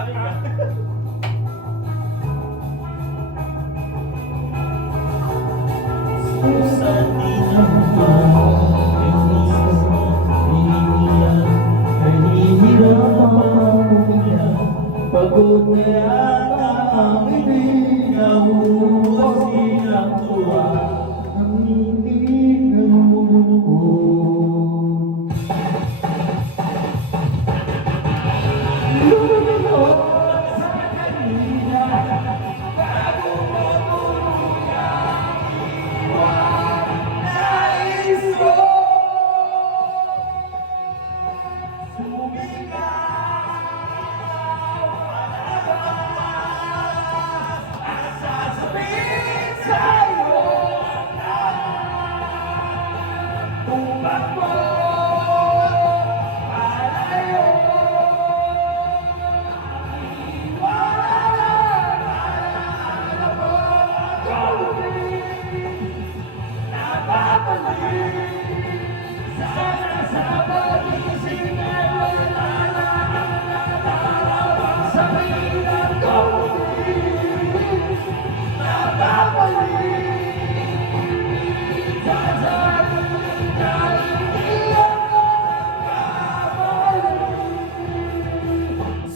Sa tinampan, pagod na yata ang ibig na huhusin ang tuwa ang ibig ng mundo. Lumino sa kanila bago mo tuluyang iwan. Nais ko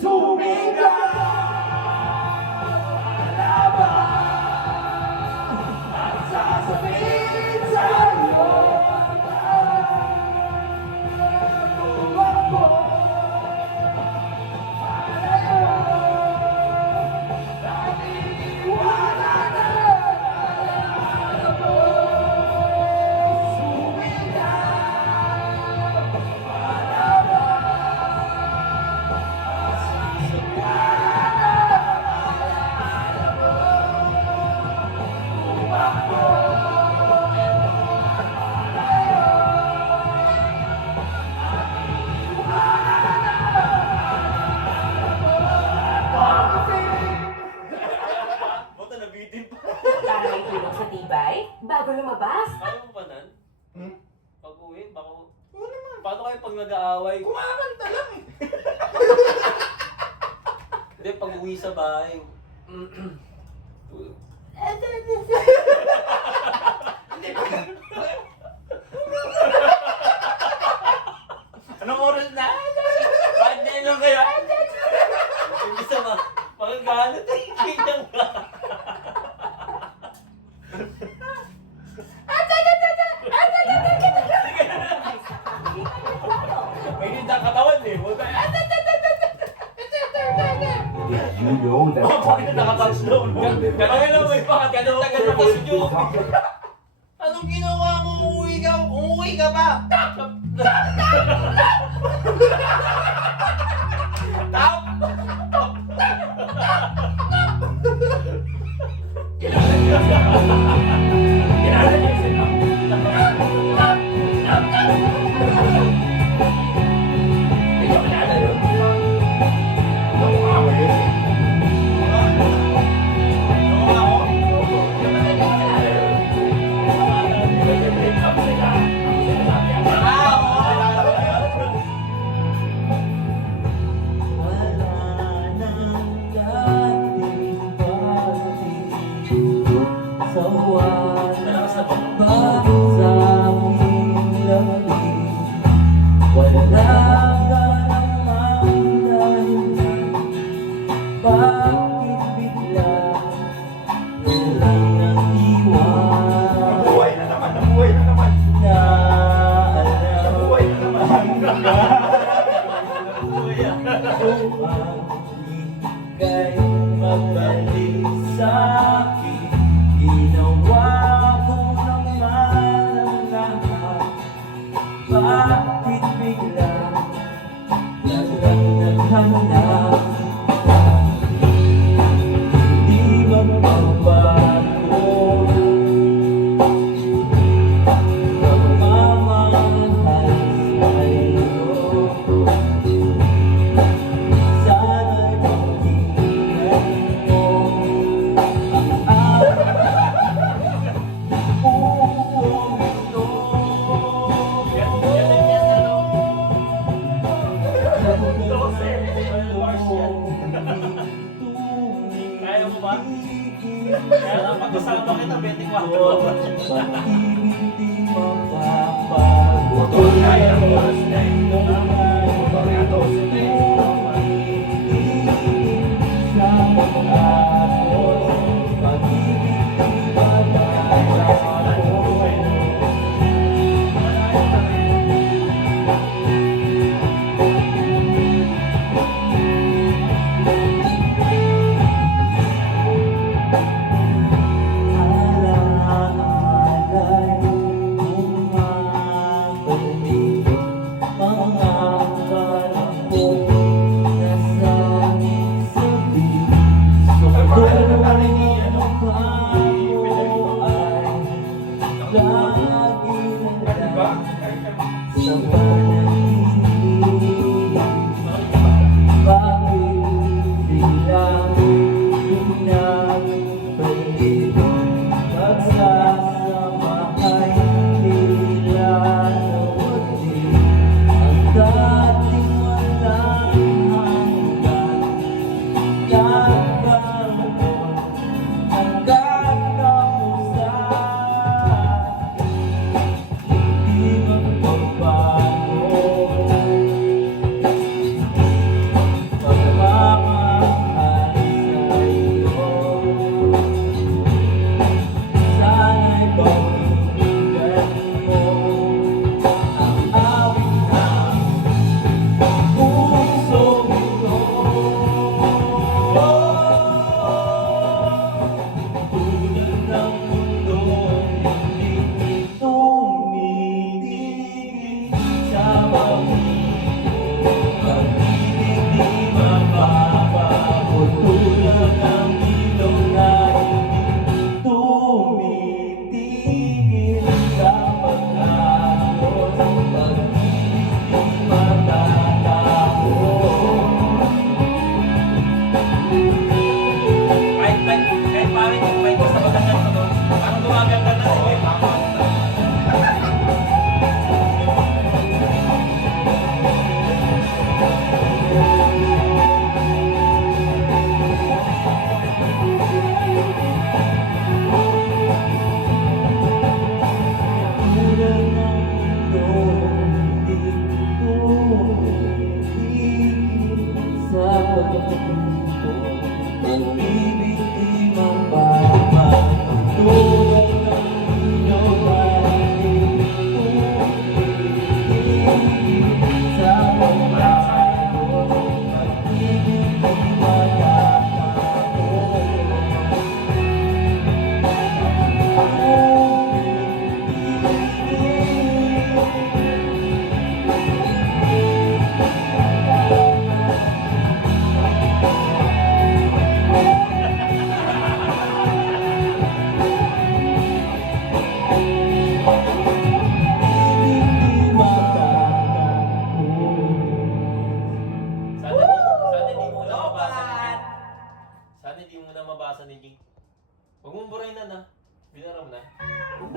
sumigaw. Sa tibay, bago lumabas. Kaya mo pa nan? Hmm? Pag uwi, baka... Oo naman. Paano kayo pag nag-aaway? Kumakanta lang eh. Hindi, pag uwi sa bahay. Hindi pa. Anong oras na? Bakit na lang kayo? Hindi sa mga... Magagalit eh. Kailan ka? May hindi katawan eh. Did you know that Bakit nakatouchdown? Kaya lang may pakaganda-ganda pa sa Diyo. Anong ginawa mo? Umuwi ka ba? Tap! Kilala niyo siya. Kilala niyo siya. Hindi ko kilala yun. Ano nga ba yun? Ano nga ako? Hindi ko kilala yun. Nag-break up sila. Sinasabi ako. Wala nang dating sa wala sa aking langit. Wala ka namang dahilan, bakit bigla walang nag-iwan? Nabuhay na naman, nabuhay na naman. Nabuhay na naman. Ika'y mabalik sa'kin, ginawa ko naman ang lahat. Bakit bigla naghanap? Di magbabago pagmamahal sa'yo. Sana'y pakinggan mo ang aking puso. Kaya lang pag-usama kita, 24 oras. Pag-ibig di mapapago. Tuloy na iyong sa pag-agos. Pag-ibig di mapapago. Alay umabalik mga palakok na sa sabi. Sumunod mo ay lagi lang sa panaginip. Bakit biglang pinagbalik? Pagsasamahay tila nawali ang dating walang hanggan. Nagkaroon ng katapusan, hindi magbabago. Pagmamahal sa'yo, sana'y pakinggan mo ang awit ng puso ito. Tunay ng mundo, hindi tumitigil sa pag-ibig. Pag-ibig di mapapago, tulad ng ilog na hindi tumitigil sa pag-agos. Pag-ibig di matatapos. Kahit pare, kahit basta maganda ito, parang gumaganda na rin. May tama. Tulad ng mundo, hindi tumitigil sa pag-ibig. Pag-ibig di mapapago.